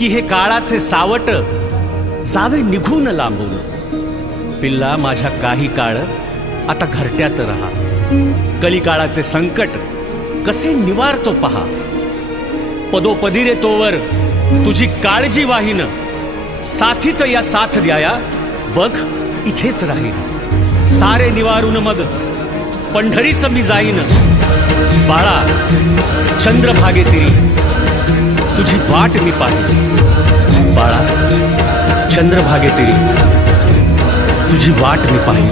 की हे काळाचे सावट जावे निघून लांबून. पिल्ला माझ्या काही काळ आता घरट्यात राहा. कलिकाळाचे संकट कसे निवारतो पहा. पदोपदी रे तोवर तुझी काळजी वाहीन. साथीत या साथ द्याया बघ इथेच राहीन. सारे निवारून मग पंढरीस मी जाईन. बाळा चंद्रभागे तिरी तुझी वाट मी पाहिन. बाळा चंद्रभागे तिरी तुझी वाट मी पाहिन.